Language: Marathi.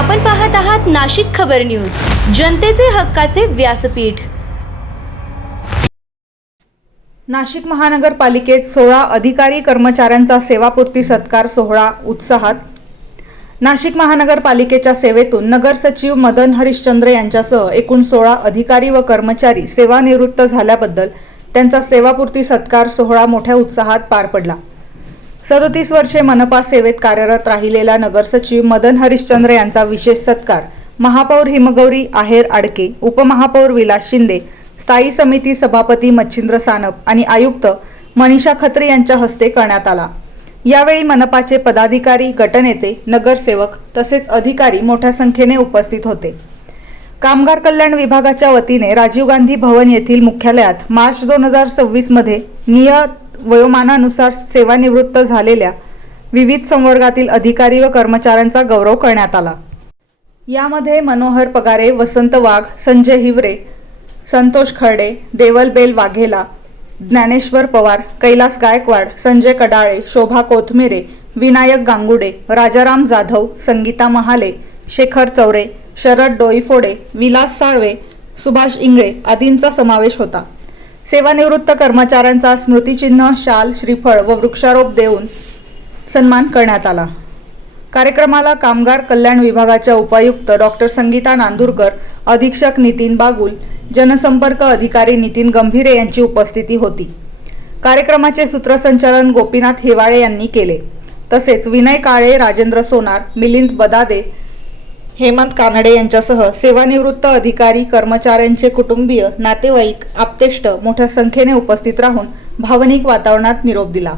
आपण पाहत आहात नाशिक खबर न्यूज, जनतेचे हक्काचे व्यासपीठ। नाशिक महानगरपालिकेत 16 अधिकारी कर्मचाऱ्यांचा सेवापूर्ती सत्कार सोहळा उत्साहात। नाशिक महानगरपालिकेच्या सेवेतून नगर सचिव मदन हरिश्चंद्र यांच्यासह एकूण 16 अधिकारी व कर्मचारी सेवानिवृत्त झाल्याबद्दल त्यांचा सेवापूर्ती सत्कार सोहळा मोठ्या उत्साहात पार पडला। 37 वर्षे मनपा सेवेत कार्यरत राहिलेला नगर सचिव मदन हरिश्चंद्र यांचा विशेष सत्कार महापौर हिमगौरी आहेर आडके, उपमहापौर विलास शिंदे, स्थायी समिती सभापती मच्छिंद्र सानप आणि आयुक्त मनीषा खत्री यांच्या हस्ते करण्यात आला। यावेळी मनपाचे पदाधिकारी, गटनेते, नगरसेवक तसेच अधिकारी मोठ्या संख्येने उपस्थित होते। कामगार कल्याण विभागाच्या वतीने राजीव गांधी भवन येथील मुख्यालयात मार्च 2026 मध्ये वयोमानानुसार सेवानिवृत्त झालेल्या विविध संवर्गातील अधिकारी व कर्मचाऱ्यांचा गौरव करण्यात आला। यामध्ये मनोहर पगारे, वसंत वाघ, संजय हिवरे, संतोष खर्डे, देवलबेल वाघेला, ज्ञानेश्वर पवार, कैलास गायकवाड, संजय कडाळे, शोभा कोथमिरे, विनायक गांगुडे, राजाराम जाधव, संगीता महाले, शेखर चौरे, शरद डोईफोडे, विलास साळवे, सुभाष इंगळे आदींचा समावेश होता। सेवानिवृत्त कर्मचाऱ्यांचा स्मृतिचिन्ह, शाल, श्रीफळ व वृक्षारोप देऊन सन्मान करण्यात आला। कार्यक्रमाला कामगार कल्याण विभागाच्या उपायुक्त डॉक्टर संगीता नांदुरकर, अधीक्षक नितीन बागुल, जनसंपर्क अधिकारी नितीन गंभीरे यांची उपस्थिती होती। कार्यक्रमाचे सूत्रसंचालन गोपीनाथ हेवाळे यांनी केले। तसेच विनय काळे, राजेंद्र सोनार, मिलिंद बदादे, हेमंत कानडे यांच्यासह सेवानिवृत्त अधिकारी, कर्मचाऱ्यांचे कुटुंबीय, नातेवाईक, आप्तेष्ट मोठ्या संख्येने उपस्थित राहून भावनिक वातावरणात निरोप दिला।